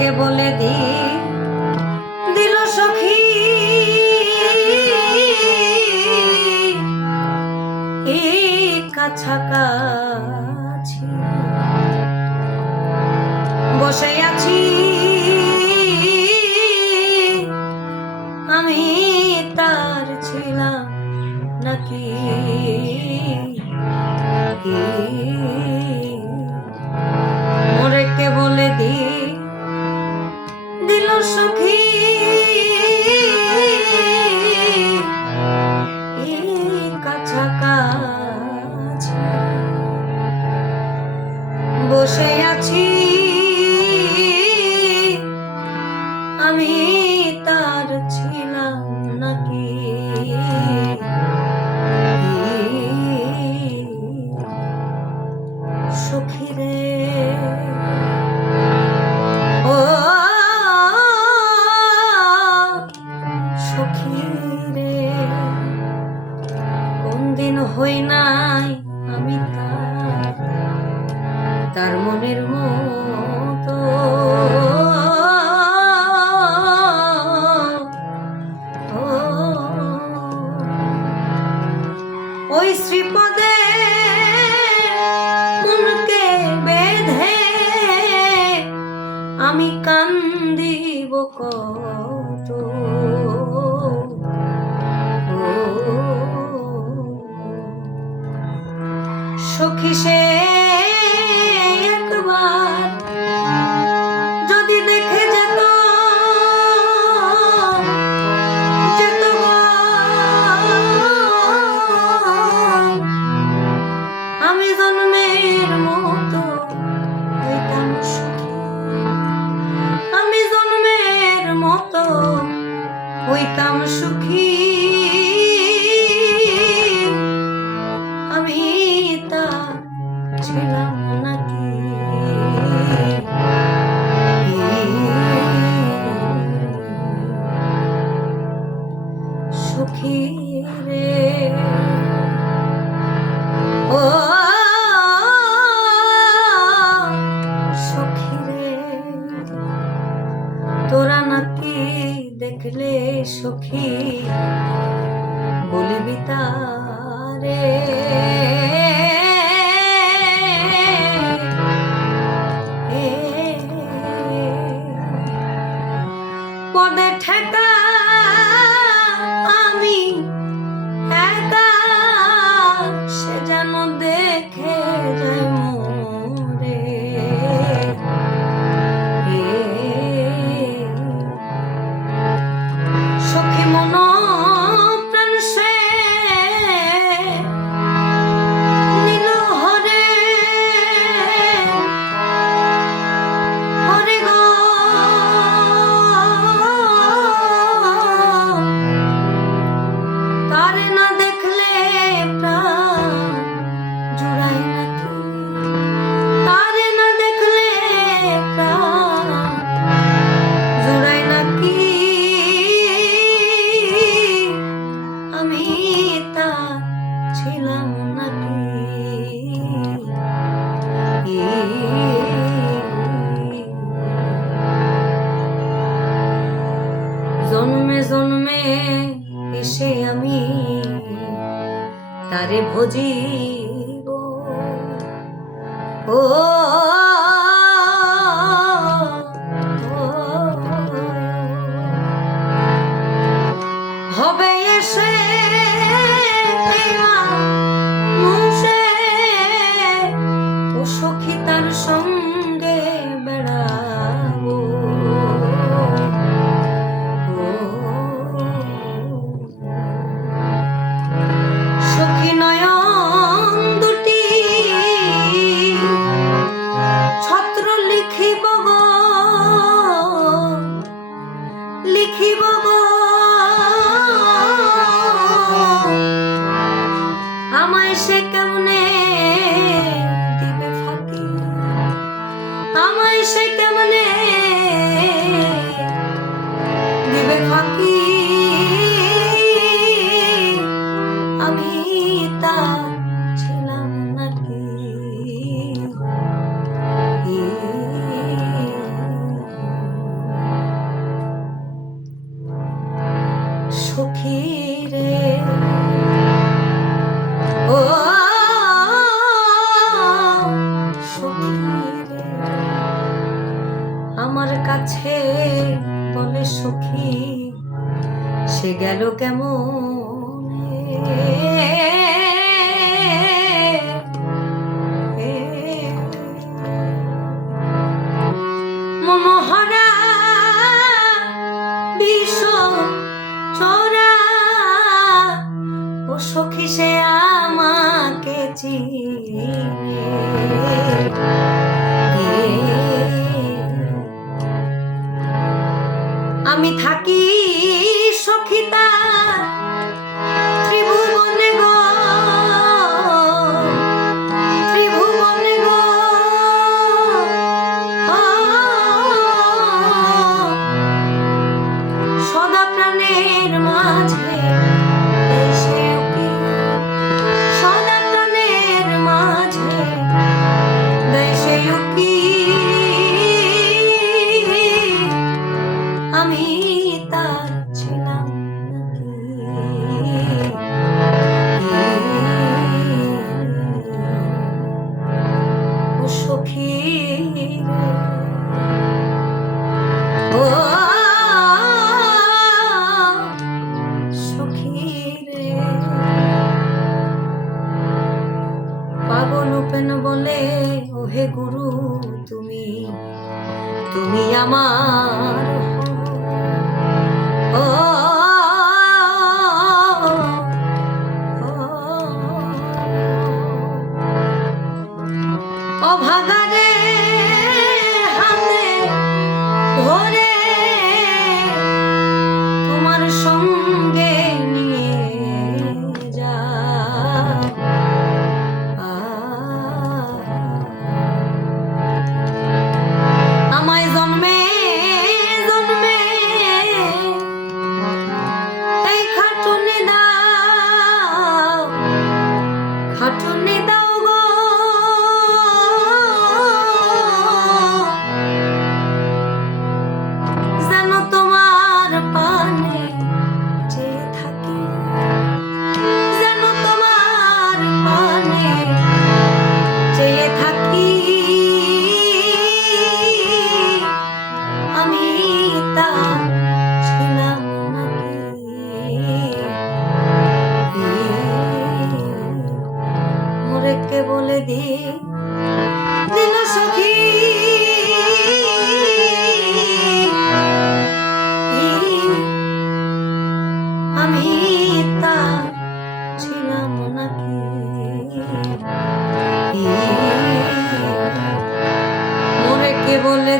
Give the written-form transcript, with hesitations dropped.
কে বলে দিল সখী কাছাকাছি বসে আছি আমি তার ছিলাম নাকি মোরে কে বলে দিল সখী কাছাকাছি বসে আছি আমি তার ছিলাম নাকি সখী রে ও সখী রে কোন দিন হই নাই আমি তার মনের মতো ওই শ্রীপদে মনকে বেঁধে আমি কান্দিব কত সখী সে একবার যদি দেখে যেত আমি জন্মের মতো হইতাম সুখী আমি জন্মের মতো হইতাম সুখী আমি তা ছিলাম নাকি সুখী রে ও সখী রে তোরা নাকি দেখলে সখী বলবি তারে পদে ঠেকা আমি একা সে যেন দেখে যায় মোরে সখী মন প্রাণ সে নীল হরে হরে গো তারে না দেখলে প্রাণ জুড়ায় নাকি তারে না দেখলে প্রাণ জুড়ায় নাকি আমি তা ছিলাম নাকি জন্মে জন্মে এসে আমি তারে ভজিব ও হবে এসে মুসে ও সখী তার সঙ্গে বেড়াবো সখী নয়ন আমার কাছে বলে সখী সে গেল কেমন মনোহরা বিষ চোরা ও সখী সে আমাকে চিনে আমি থাকি সখী তার ত্রিভুবনে গো ত্রিভুবনে গো সদা প্রাণের মাঝে দেশে কি সদা প্রাণের মাঝে দেশে কি আমি তার ছিলাম ও সখী ও সখী রে পাগল উপেন বলে ও হে গুরু তুমি তুমি আমার ও অভাগারে হাতে ধরে তোমার সঙ্গে নিয়ে যা আমায় জন্মে জন্মে এই খাটুনি দাও গো যেন তোমার পানে চেয়ে থাকি যেন তোমার পানে চেয়ে থাকি আমি তা ছিলাম নাকি মোরে কে বলে দিল সখী আমি তা ছিলাম নাকি মোরে কে বলে